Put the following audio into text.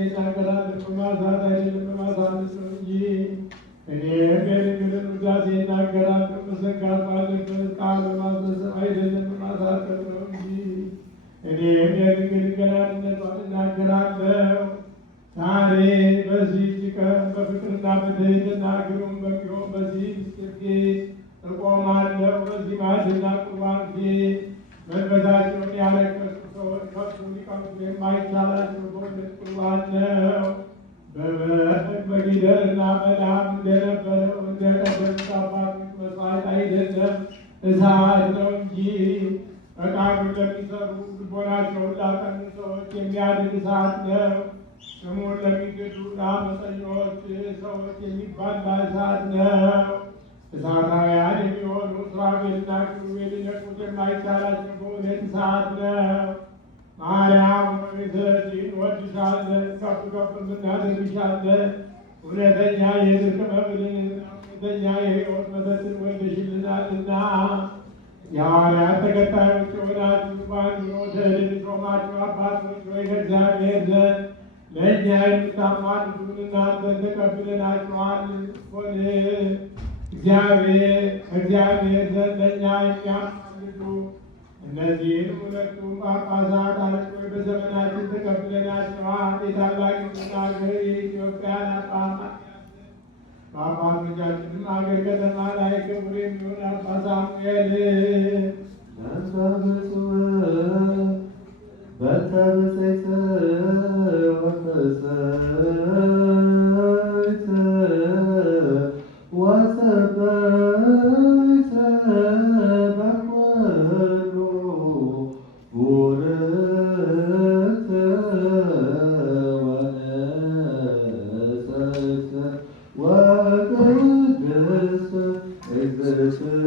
ይናገራል በማዛት አይደለም በማሳነስ ነው እንጂ። እኔም የድንግልን ውዳሴ ይናገራል በመዘጋት ባለበት ቃል በማስፈጸም አይደለም በማሳጠር ነው እንጂ። እኔም የድንግል ገናንነቷን እናገራለሁ። ዛሬ በዚህች ቀን በፍቅርና በትሕትና ግሩም በሚሆን በዚህ ምስጢር ፊት እቆማለሁ። በዚህ ማዕድና ቁርባን ፊት መንፈሳቸውን ያለቀሱ ሰዎች ከሱ ሊቀምሱ የማይቻላቸው በእውነት ቁርባን ነው። በጊደርና በላም እንደነበረው እንደ ቀደምት አባቶች መሥዋዕት አይደለም፣ እሳት ነው እንጂ። ፈቃዱን ለሚሰሩ ልቦናቸውን ላቀኑ ሰዎች የሚያድን እሳት ነው። ስሙን ለሚገዱ ለዓመፀኞች ሰዎች የሚባላ እሳት ነው። እሳታውያን የሚሆኑ ሱራፌልና ኪሩቤል ሊነቅሉት የማይቻላቸው በእውነት እሳት ነው። ማርያም ሆይ ስለዚህ እንወድሻለን፣ ከፍ ከፍ እናደርግሻለን። እውነተኛ የጽድቅ መብልን እውነተኛ የሕይወት መጠጥን ወልደሽልናልና የሐዋርያት ተከታዮች የሆናችሁ በአንድ ተልል ሾማችሁ አባቶች ሆይ ከእግዚአብሔር ዘንድ ለእኛ የምታማልዱን እናንተን ተቀብለናችኋል። ሆን እግዚአብሔር ዘንድ ለእኛ የሚያማልዱ እነዚህን ሁለቱም ጳጳሳት አለቆች በዘመናችን ተቀብለናችኋል። የታላቂቱን አገር የኢትዮጵያን በአባቶቻችንም አገር ከተማ ላይ ክቡር የሚሆን አባ ሳሙኤል በተብፅዕት ወተሰይት ወሰበይት በኩሉ ቡርክት ወንጽሕት ወቅድስት እግዝእትነ